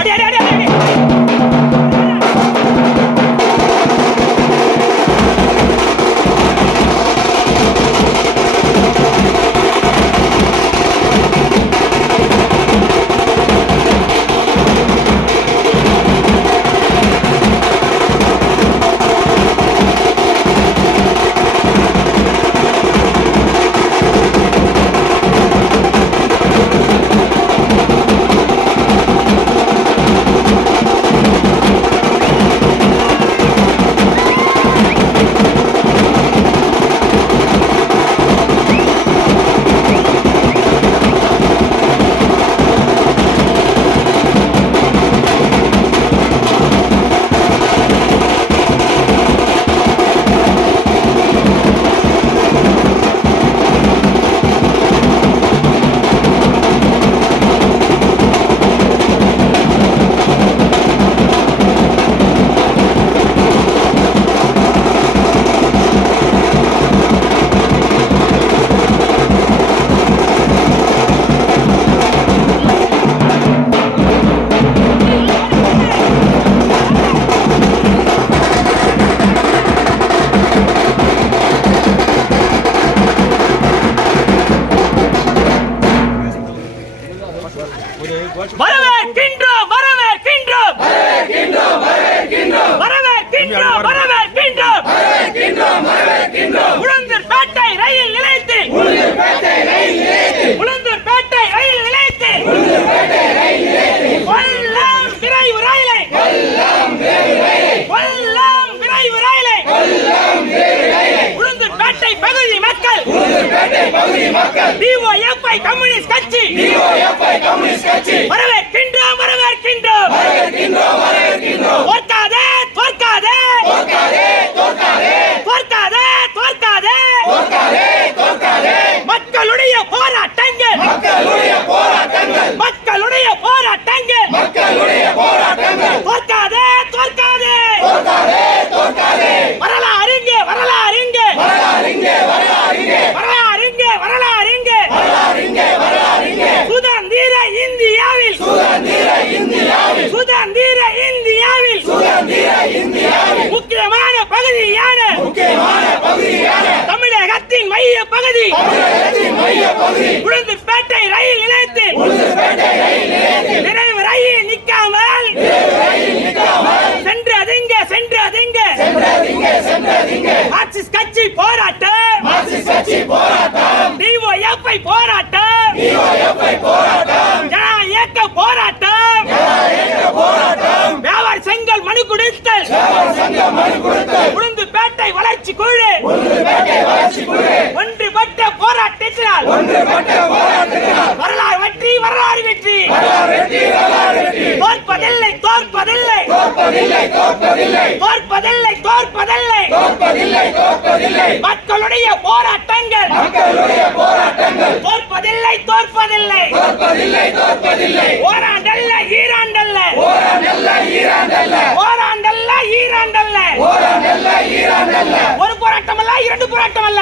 அடி அடி அடி அடி கம்யூனிஸ்ட் கட்சி வரவேற்கின்றோம் வரவேற்கின்றோம் தோற்காதே தோற்காதே தோற்காதே தோற்காதே மக்களுடைய போராட்டங்கள் தோற்காதே தோற்காதே வரலாறு சுதந்திர இந்தியாவில் முக்கியமான பகுதியான தமிழகத்தின் மைய பகுதி உளுந்தூர்பேட்டை ரயில் நிலையத்தில் நிறைவு ரயில் நிற்காமல் சென்றதுங்க மார்க்சிஸ்ட் கட்சி போராட்டம் டிஒஎஃப்ஐ போராட்டம் ஜன இயக்க போராட்டம் வியாபார செங்கல் மனு கொடுத்தல் உளுந்தூர்பேட்டை வளர்ச்சி குழு ஒன்றுபட்ட போராட்டத்தினால் வரலாறு வெற்றி தோற்பதில்லை மக்களுடைய போராட்டங்கள் தோற்பதில்லை ஓராண்டல்ல ஈராண்டல்ல ஒரு போராட்டம் அல்ல இரண்டு போராட்டம் அல்ல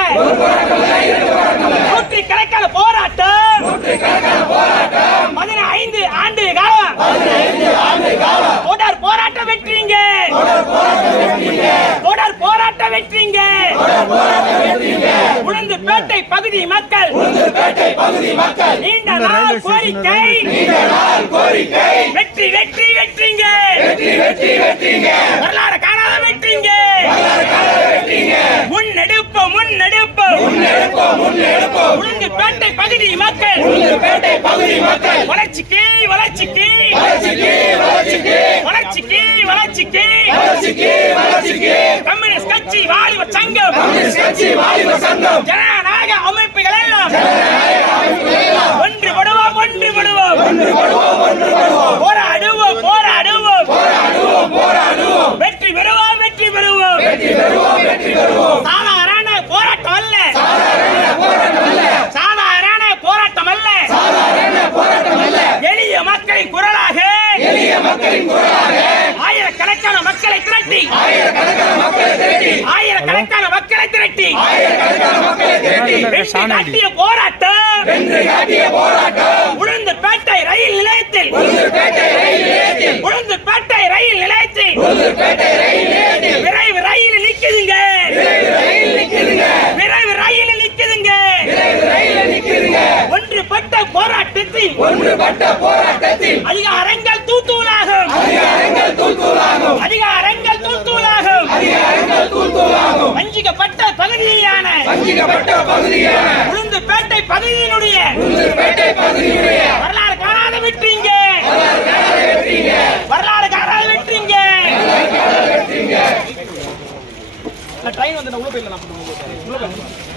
நூற்றுக்கணக்கான போராட்டம் 15 ஆண்டு காலம் தொடர் போராட்ட வெற்றிங்க உளுந்தூர்பேட்டை பகுதி மக்கள் நீண்ட நாள் கோரிக்கை வெற்றிங்க வரலாறு காணாத வெற்றிங்க முன்னெடுப்போம் உளுந்தூர்பேட்டை பகுதி மக்கள் வளர்ச்சிக்கு கம்யூனிஸ்ட் கட்சி வாலிபர் சங்கம் ஜனநாயக அமைப்புகள் எல்லாம் ஒன்றுபடுவோம் போராடுவோம் வெற்றி பெறுவோம் சாதாரண போராட்டம் அல்ல எளிய மக்களின் குரலாக ஆயிரக்கணக்கான மக்களை திரட்டி போராட்டம் உளுந்தூர்பேட்டை ரயில் நிலையத்தில் ஒன்றுபட்ட போராட்டத்தில் அதிகாரங்கள் தூத்தூளாகும் அதிகாரங்கள் தூள்தூளாகும் அதிகாரங்கள் தூத்தூளாகும் அதிகாரங்கள் தூள்தூளாகும் வஞ்சிக்கப்பட்ட பகுதியான வஞ்சிக்கப்பட்ட பகுதியான உளுந்துப்பேட்டை பகுதியினுடைய உளுந்தூர்பேட்டை பகுதியுடைய வரலாறு காணாத வெற்றிங்க வெற்றிங்க வரலாறு காணாத வெற்றிங்க வெற்றிங்க ட்ரெயின் வந்து உள்ள போயிடலாம்